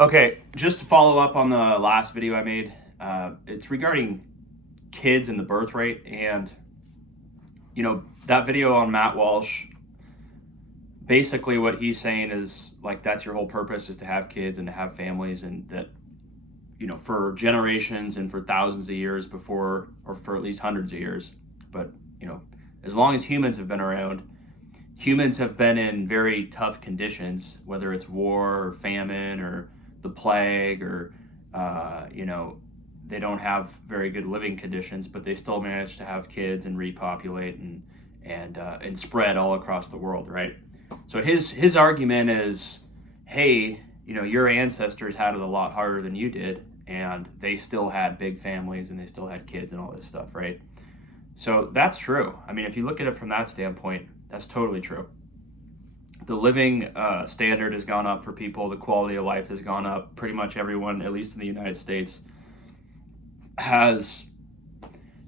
Okay, just to follow up on the last video I made, it's regarding kids and the birth rate. And, that video on Matt Walsh, basically what he's saying is like that's your whole purpose is to have kids and to have families, and that, for generations and for thousands of years before, or for at least hundreds of years, but, as long as humans have been around, humans have been in very tough conditions, whether it's war or famine or the plague or, they don't have very good living conditions, but they still manage to have kids and repopulate and spread all across the world, right? So his argument is, hey, your ancestors had it a lot harder than you did, and they still had big families and they still had kids and all this stuff, right? So that's true. I mean, if you look at it from that standpoint, that's totally true. The living standard has gone up for people. The quality of life has gone up. Pretty much everyone, at least in the United States, has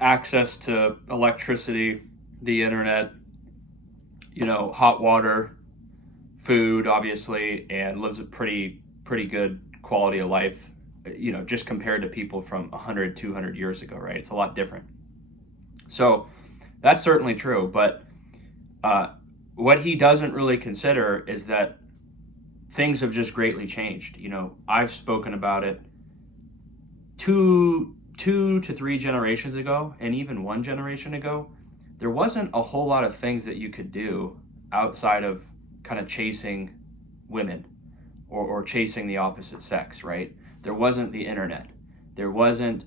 access to electricity, the internet, hot water, food, obviously, and lives a pretty good quality of life, just compared to people from 100, 200 years ago, right? It's a lot different. So that's certainly true, but what he doesn't really consider is that things have just greatly changed. I've spoken about it two to three generations ago, and even one generation ago. There wasn't a whole lot of things that you could do outside of kind of chasing women or chasing the opposite sex, right? There wasn't the internet. There wasn't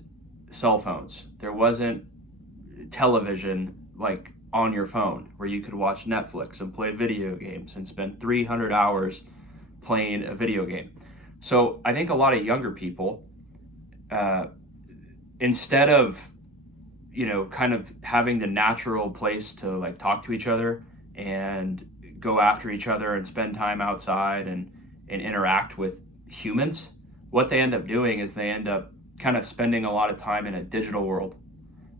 cell phones. There wasn't television like on your phone where you could watch Netflix and play video games and spend 300 hours playing a video game. So I think a lot of younger people, instead of, kind of having the natural place to like talk to each other and go after each other and spend time outside and interact with humans, what they end up doing is they end up kind of spending a lot of time in a digital world,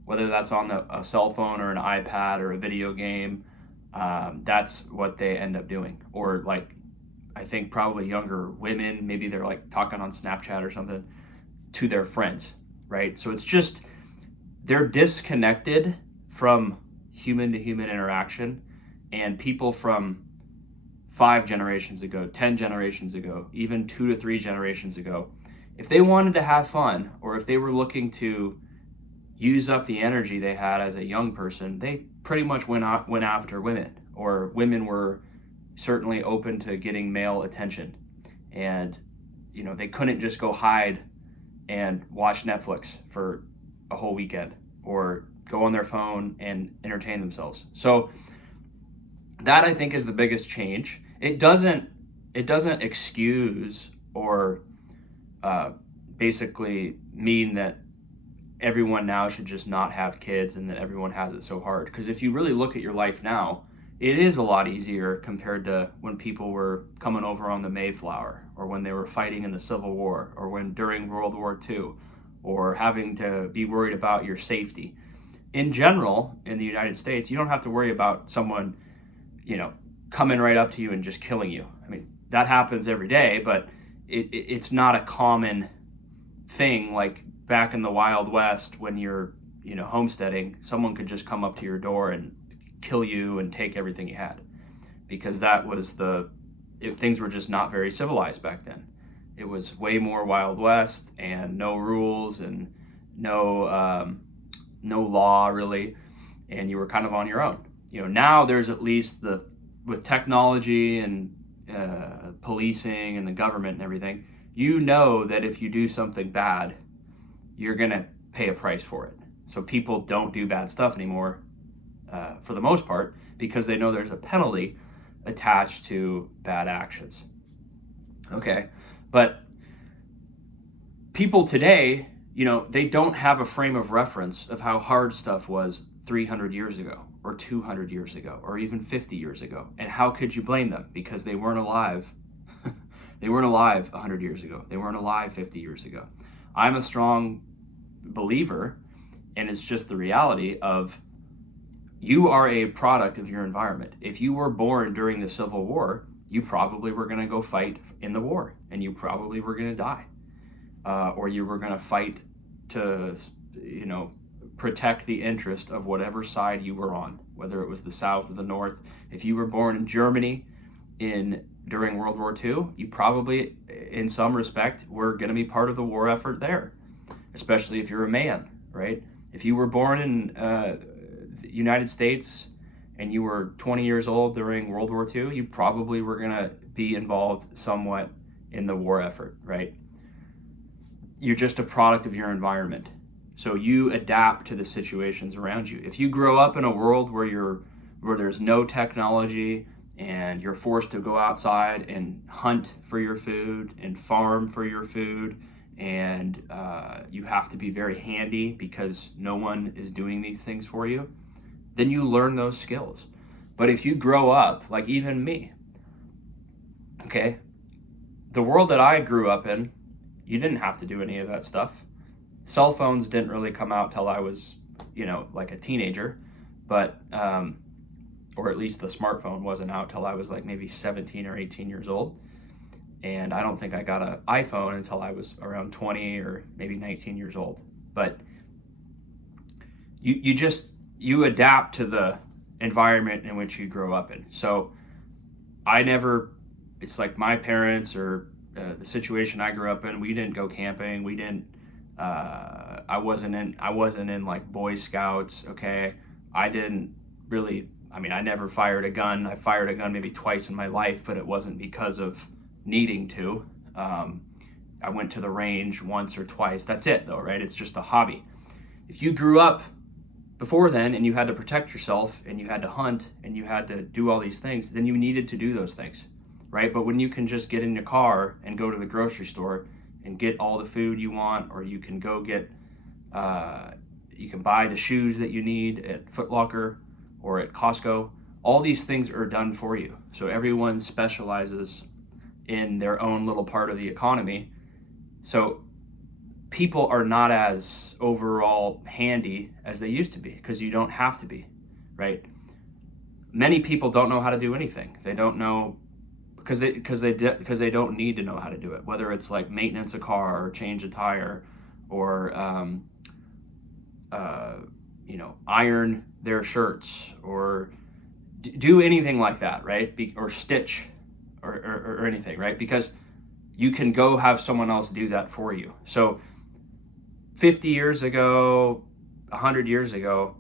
whether that's on a cell phone or an iPad or a video game. That's what they end up doing. Or like, I think probably younger women, maybe they're like talking on Snapchat or something to their friends, right? So it's just, they're disconnected from human to human interaction. And people from 5 generations ago, 10 generations ago, even 2 to 3 generations ago, if they wanted to have fun, or if they were looking to use up the energy they had as a young person, they pretty much went after women, or women were certainly open to getting male attention. And, they couldn't just go hide and watch Netflix for a whole weekend or go on their phone and entertain themselves. So that, I think, is the biggest change. It doesn't excuse or basically mean that everyone now should just not have kids and that everyone has it so hard. Because if you really look at your life now, it is a lot easier compared to when people were coming over on the Mayflower, or when they were fighting in the Civil War, or when during World War II, or having to be worried about your safety. In general, in the United States, you don't have to worry about someone, coming right up to you and just killing you. I mean, that happens every day, but it's not a common thing like back in the Wild West when you're, homesteading. Someone could just come up to your door and kill you and take everything you had, because that was things were just not very civilized back then. It was way more Wild West and no rules and no law really, and you were kind of on your own. Now there's at least with technology and policing and the government and everything, that if you do something bad, you're gonna pay a price for it. So people don't do bad stuff anymore, for the most part, because they know there's a penalty attached to bad actions. Okay, but people today, they don't have a frame of reference of how hard stuff was 300 years ago, or 200 years ago, or even 50 years ago. And how could you blame them? Because they weren't alive. They weren't alive 100 years ago. They weren't alive 50 years ago. I'm a strong believer, and it's just the reality of, you are a product of your environment. If you were born during the Civil War, you probably were going to go fight in the war. and you probably were going to die, or you were going to fight to, protect the interest of whatever side you were on, whether it was the South or the North. If you were born in Germany during World War II, you probably, in some respect, were going to be part of the war effort there, especially if you're a man, right? If you were born in the United States and you were 20 years old during World War II, you probably were going to be involved somewhat in the war effort, right? You're just a product of your environment. So you adapt to the situations around you. If you grow up in a world where there's no technology and you're forced to go outside and hunt for your food and farm for your food, and you have to be very handy because no one is doing these things for you, then you learn those skills. But if you grow up, like even me, okay, the world that I grew up in, you didn't have to do any of that stuff. Cell phones didn't really come out till I was, like a teenager, but, or at least the smartphone wasn't out till I was like maybe 17 or 18 years old. And I don't think I got an iPhone until I was around 20 or maybe 19 years old. But you adapt to the environment in which you grow up in. So it's like my parents or the situation I grew up in, we didn't go camping. We didn't, I wasn't in like Boy Scouts. Okay. I never fired a gun. I fired a gun maybe twice in my life, but it wasn't because of needing to. I went to the range once or twice. That's it though, right? It's just a hobby. If you grew up before then and you had to protect yourself and you had to hunt and you had to do all these things, then you needed to do those things, right? But when you can just get in your car and go to the grocery store and get all the food you want, or you can go you can buy the shoes that you need at Foot Locker or at Costco, all these things are done for you. So everyone specializes in their own little part of the economy. So people are not as overall handy as they used to be because you don't have to be, right? Many people don't know how to do anything. They don't know because they don't need to know how to do it. Whether it's like maintenance a car or change a tire or iron their shirts or do anything like that, right? Or stitch or anything, right? Because you can go have someone else do that for you. So 50 years ago, 100 years ago,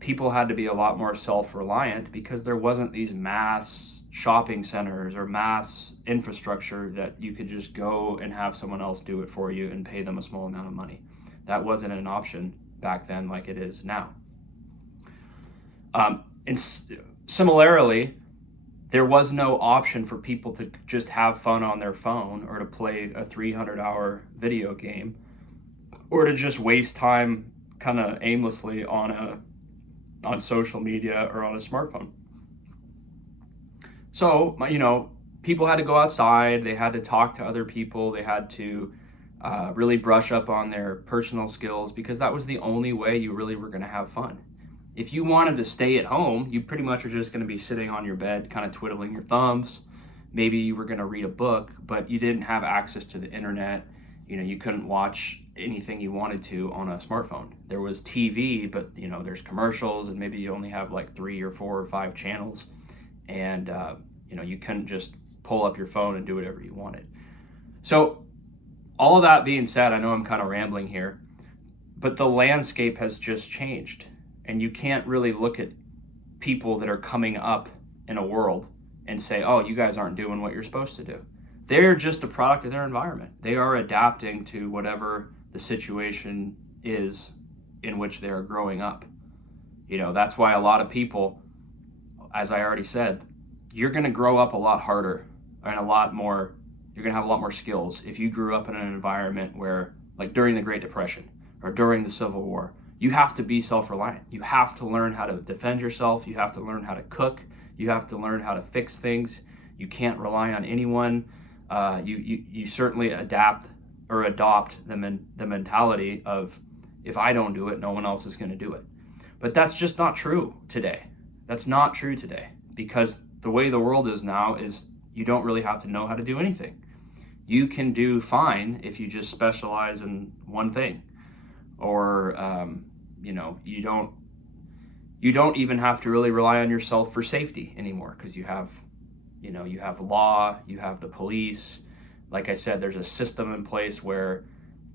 people had to be a lot more self-reliant because there wasn't these mass shopping centers or mass infrastructure that you could just go and have someone else do it for you and pay them a small amount of money. That wasn't an option back then like it is now. And similarly, there was no option for people to just have fun on their phone or to play a 300-hour video game or to just waste time kind of aimlessly on social media or on a smartphone. So, people had to go outside, they had to talk to other people, they had to really brush up on their personal skills because that was the only way you really were going to have fun. If you wanted to stay at home, you pretty much are just going to be sitting on your bed, kind of twiddling your thumbs. Maybe you were going to read a book, but you didn't have access to the internet. You couldn't watch anything you wanted to on a smartphone. There was TV, but there's commercials, and maybe you only have like 3 or 4 or 5 channels, and you couldn't just pull up your phone and do whatever you wanted. So all of that being said, I know I'm kind of rambling here, but the landscape has just changed. And you can't really look at people that are coming up in a world and say, oh, you guys aren't doing what you're supposed to do. They're just a product of their environment. They are adapting to whatever the situation is in which they are growing up. That's why a lot of people, as I already said, you're going to grow up a lot harder and you're going to have a lot more skills if you grew up in an environment where, like during the Great Depression or during the Civil War, you have to be self-reliant. You have to learn how to defend yourself. You have to learn how to cook. You have to learn how to fix things. You can't rely on anyone. You certainly adapt or adopt the mentality of, if I don't do it, no one else is going to do it. But that's just not true today. That's not true today because the way the world is now is you don't really have to know how to do anything. you can do fine if you just specialize in one thing. Or you don't even have to really rely on yourself for safety anymore, because you have law, you have the police. Like I said, there's a system in place where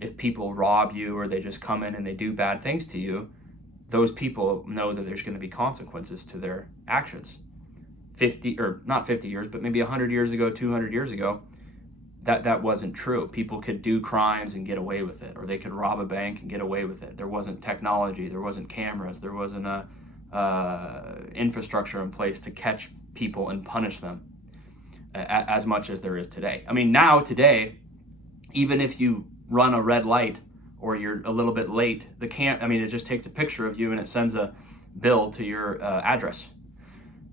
if people rob you or they just come in and they do bad things to you, those people know that there's going to be consequences to their actions. 50, or not 50 years, but maybe 100 years ago, 200 years ago, that wasn't true. People could do crimes and get away with it, or they could rob a bank and get away with it. There wasn't technology, there wasn't cameras, there wasn't a infrastructure in place to catch people and punish them as much as there is today. I mean, today, even if you run a red light or you're a little bit late, it just takes a picture of you and it sends a bill to your address.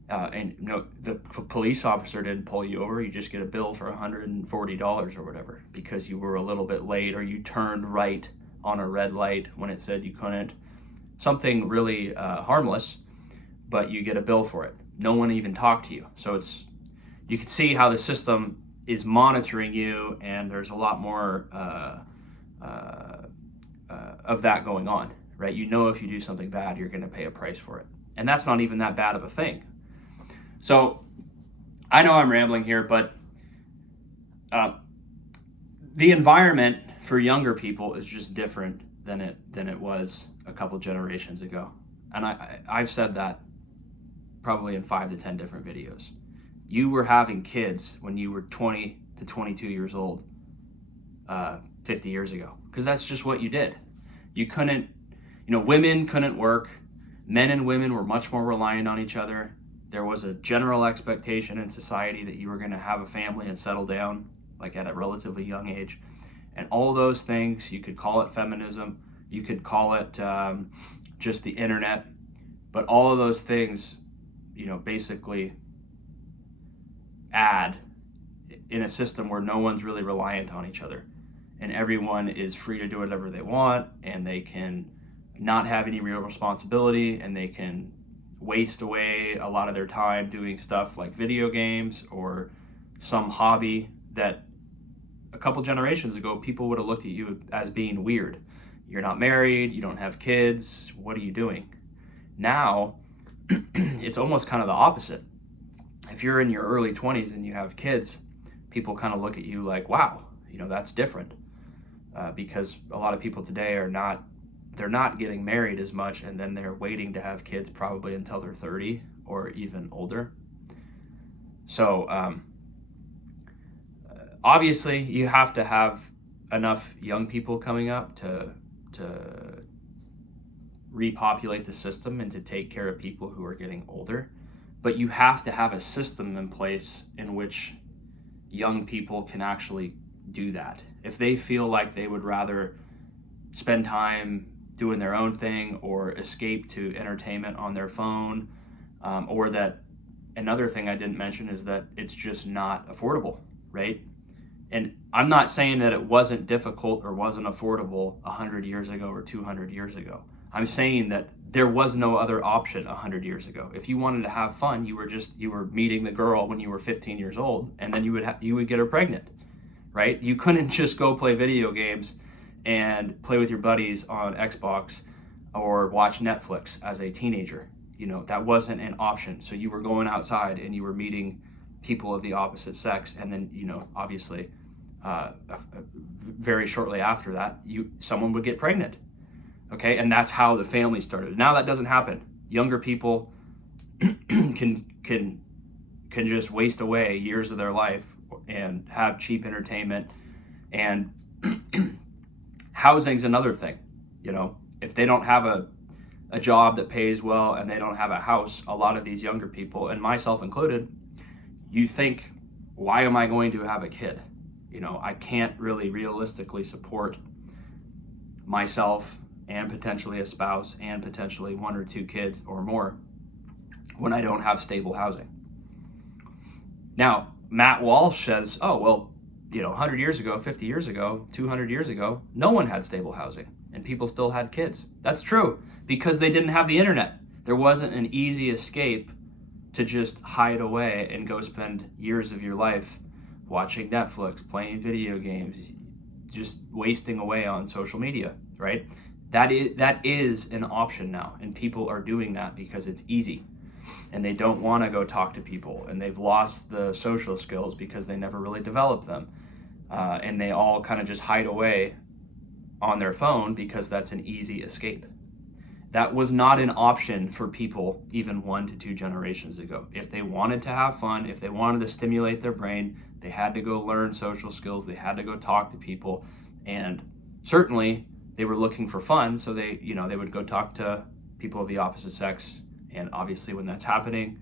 The police officer didn't pull you over. You just get a bill for $140 or whatever because you were a little bit late, or you turned right on a red light when it said you couldn't. Something really harmless, but you get a bill for it. No one even talked to you. So you can see how the system is monitoring you, and there's a lot more of that going on, right? You know, if you do something bad, you're going to pay a price for it. And that's not even that bad of a thing. So I know I'm rambling here, but the environment for younger people is just different than it was a couple generations ago. And I've said that probably in 5 to 10 different videos. You were having kids when you were 20 to 22 years old 50 years ago, because that's just what you did. You couldn't, women couldn't work. Men and women were much more reliant on each other. There was a general expectation in society that you were going to have a family and settle down, like at a relatively young age. And all those things, you could call it feminism, you could call it just the internet, but all of those things, basically add in a system where no one's really reliant on each other, and everyone is free to do whatever they want, and they can not have any real responsibility, and they can waste away a lot of their time doing stuff like video games or some hobby that a couple generations ago people would have looked at you as being weird. You're not married, you don't have kids, what are you doing? Now it's almost kind of the opposite. If you're in your early 20s and you have kids, people kind of look at you like, wow, that's different, because a lot of people today they're not getting married as much, and then they're waiting to have kids probably until they're 30 or even older. So obviously you have to have enough young people coming up to repopulate the system and to take care of people who are getting older. But you have to have a system in place in which young people can actually do that. If they feel like they would rather spend time doing their own thing or escape to entertainment on their phone, or that another thing I didn't mention is that it's just not affordable, right? And I'm not saying that it wasn't difficult or wasn't affordable 100 years ago or 200 years ago. I'm saying that there was no other option 100 years ago. If you wanted to have fun, you were meeting the girl when you were 15 years old, and then you would get her pregnant, right? You couldn't just go play video games and play with your buddies on Xbox or watch Netflix as a teenager. That wasn't an option. So you were going outside and you were meeting people of the opposite sex, and then obviously very shortly after that someone would get pregnant. Okay, and that's how the family started. Now that doesn't happen. Younger people can just waste away years of their life and have cheap entertainment, and housing's another thing. If they don't have a job that pays well and they don't have a house, a lot of these younger people, and myself included, you think, why am I going to have a kid? I can't really realistically support myself and potentially a spouse and potentially 1 or 2 kids or more when I don't have stable housing. Now, Matt Walsh says, oh, well, 100 years ago, 50 years ago, 200 years ago, no one had stable housing and people still had kids. That's true, because they didn't have the internet. There wasn't an easy escape to just hide away and go spend years of your life watching Netflix, playing video games, just wasting away on social media, right? That is an option now, and people are doing that because it's easy, and they don't want to go talk to people, and they've lost the social skills because they never really developed them, and they all kind of just hide away on their phone because that's an easy escape. That was not an option for people even 1 to 2 generations ago. If they wanted to have fun, if they wanted to stimulate their brain, they had to go learn social skills, they had to go talk to people, and certainly they were looking for fun, so they would go talk to people of the opposite sex. And obviously when that's happening,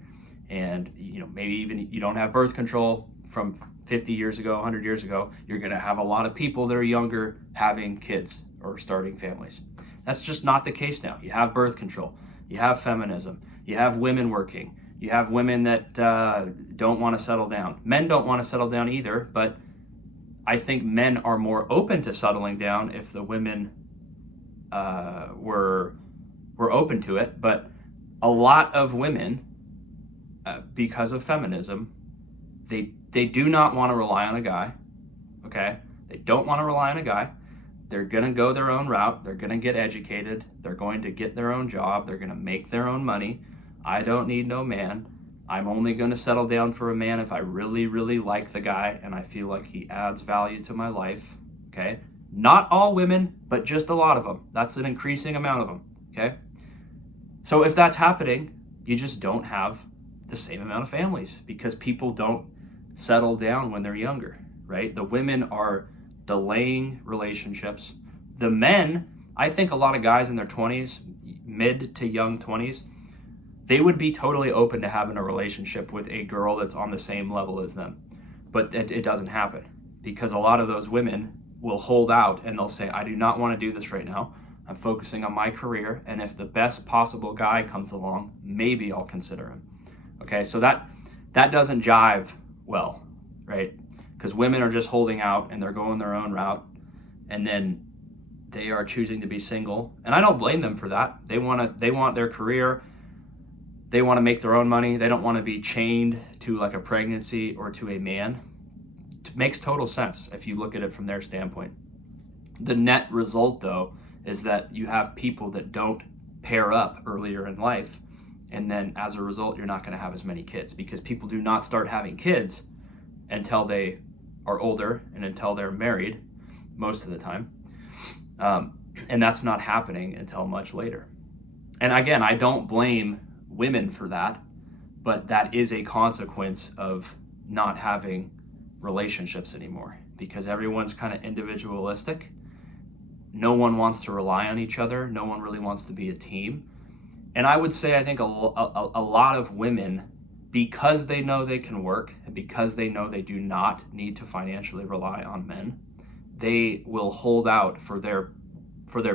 and maybe even you don't have birth control from 50 years ago, 100 years ago, you're going to have a lot of people that are younger having kids or starting families. That's just not the case now. You have birth control, you have feminism, you have women working, you have women that don't want to settle down. Men don't want to settle down either, but I think men are more open to settling down if the women were open to it. But a lot of women, because of feminism, they do not want to rely on a guy. Okay, they don't want to rely on a guy. They're going to go their own route. They're going to get educated. They're going to get their own job. They're going to make their own money. I don't need no man. I'm only going to settle down for a man if I really, really like the guy and I feel like he adds value to my life. Okay? Not all women, but just a lot of them. That's an increasing amount of them. Okay? So if that's happening, you just don't have the same amount of families because people don't settle down when they're younger, right? The women are delaying relationships. The men, I think a lot of guys in their 20s, mid to young 20s, they would be totally open to having a relationship with a girl that's on the same level as them. But it doesn't happen because a lot of those women will hold out and they'll say, I do not want to do this right now. I'm focusing on my career, and if the best possible guy comes along, maybe I'll consider him. Okay, so that doesn't jive well, right? Because women are just holding out and they're going their own route, and then they are choosing to be single, and I don't blame them for that. They want their career, they want to make their own money. They don't want to be chained to like a pregnancy or to a man. It makes total sense if you look at it from their standpoint. The net result, though, is that you have people that don't pair up earlier in life, and then as a result, you're not going to have as many kids because people do not start having kids until they are older and until they're married most of the time. And that's not happening until much later. And again, I don't blame women for that, but that is a consequence of not having relationships anymore because everyone's kind of individualistic. No one wants to rely on each other. No one really wants to be a team. And I would say I think a lot of women, because they know they can work and because they know they do not need to financially rely on men, they will hold out for their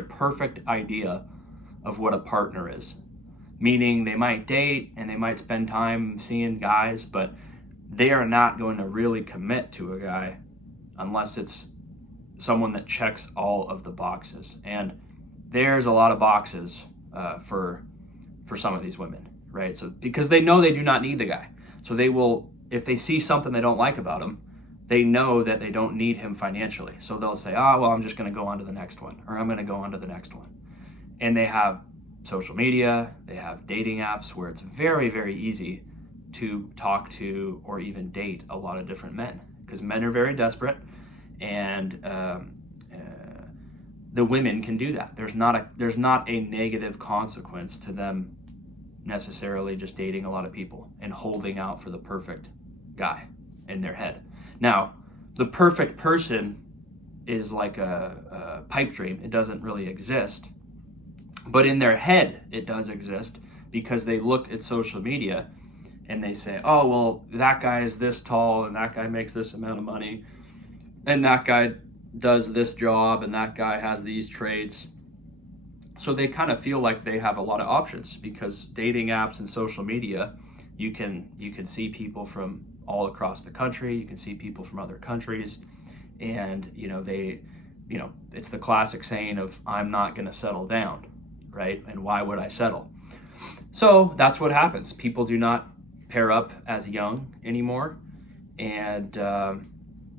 perfect idea of what a partner is. Meaning they might date and they might spend time seeing guys, but they are not going to really commit to a guy unless it's someone that checks all of the boxes. And there's a lot of boxes for some of these women, right? So because they know they do not need the guy. So they will, if they see something they don't like about him, they know that they don't need him financially. So they'll say, well, I'm just going to go on to the next one, or I'm going to go on to the next one. And they have social media, they have dating apps where it's very, very easy to talk to or even date a lot of different men because men are very desperate, and the women can do that. There's not a negative consequence to them necessarily just dating a lot of people and holding out for the perfect guy in their head. Now, the perfect person is like a pipe dream. It doesn't really exist. But in their head, it does exist because they look at social media and they say, oh, well, that guy is this tall and that guy makes this amount of money and that guy does this job and that guy has these traits. So they kind of feel like they have a lot of options because dating apps and social media, you can see people from all across the country. You can see people from other countries, and it's the classic saying of I'm not going to settle down, right? And why would I settle? So that's what happens. People do not pair up as young anymore, and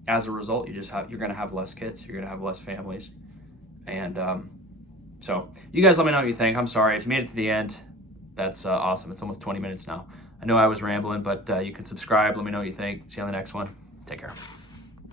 as a result, you're going to have less kids. You're going to have less families. And so you guys let me know what you think. I'm sorry. If you made it to the end, that's awesome. It's almost 20 minutes now. I know I was rambling, but you can subscribe. Let me know what you think. See you on the next one. Take care.